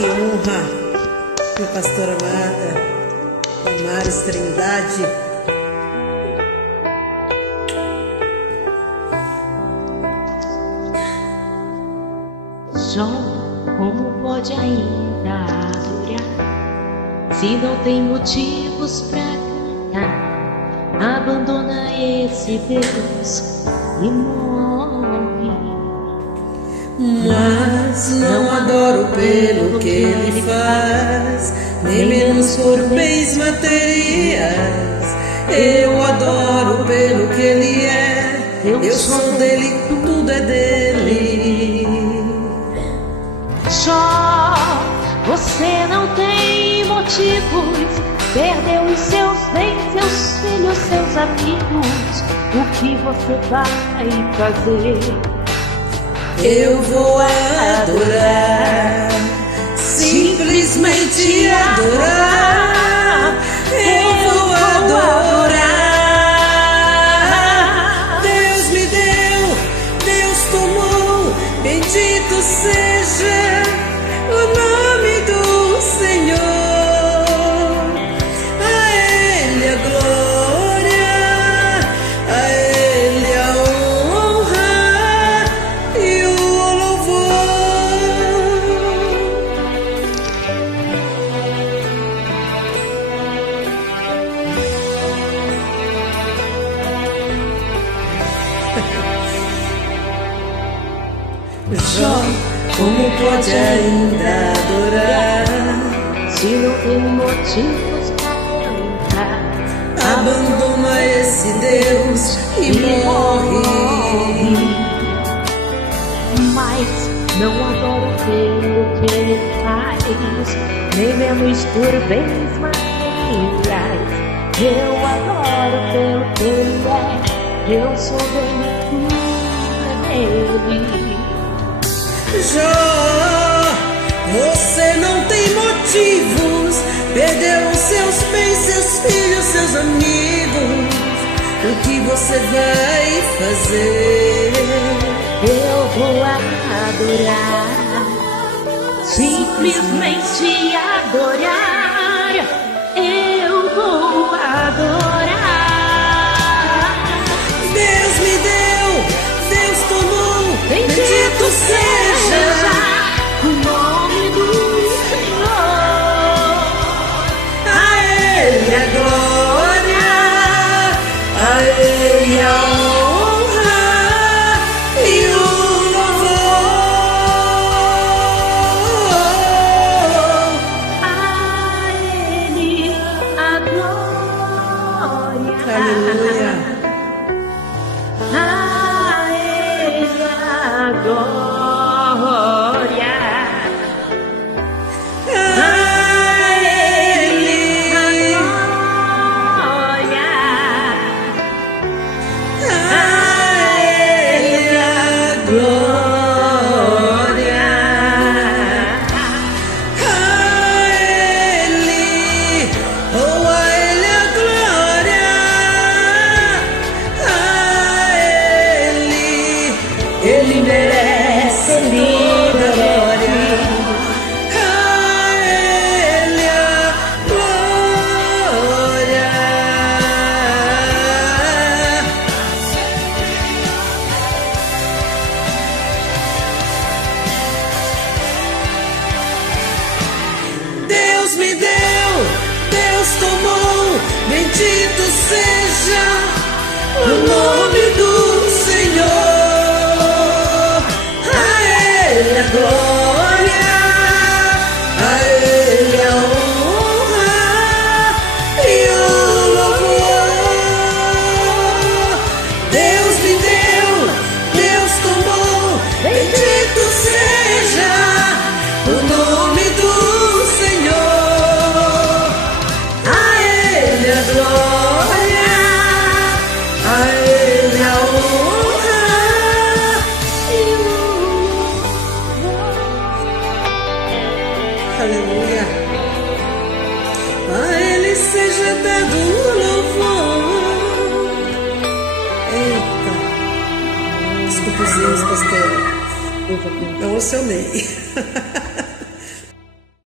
Que honra, minha pastora amada, Damares Trindade. Jó, como pode ainda adorar se não tem motivos pra cantar? Abandona esse Deus e morre. Mas não adoro pelo que ele faz, nem menos por bens materiais. Eu adoro pelo que ele é, eu sou dele, tudo é dele. Jó, você não tem motivos, perdeu os seus bens, seus filhos, seus amigos. O que você vai fazer? Eu vou adorar, simplesmente adorar. Eu vou adorar. Deus me deu, Deus tomou, bendito seja o nome do Senhor. A Ele a glória, a Ele a honra e o louvor. Jó, como pode ainda adorar se não tem motivos pra cantar? Abandona esse Deus e morre. Mas não adoro pelo que ele faz, nem menos por bens materiais. Eu adoro pelo que ele é, eu sou dele, tudo é dele. Jó, você não tem motivos, perdeu os seus bens, seus filhos, seus amigos. O que você vai fazer? Eu vou adorar, simplesmente adorar. Eu vou adorar. Deus me deu, Deus tomou, bendito seja o nome do Senhor. a Ele a glória, a Ele a honra e o louvor. A Ele a glória. Aleluia. A Ele a glória. Ele merece, Ele merece. A Ele a glória. Deus me deu, Deus tomou, bendito seja o nome do Senhor. A glória, a Ele a honra e o louvor. Deus me deu, Deus tomou, bendito seja o nome do Senhor. A Ele a glória, a Ele a honra e o aleluia. A Ele seja dado o louvor. Eita. Desculpe os erros, pastor. Eu emocionei.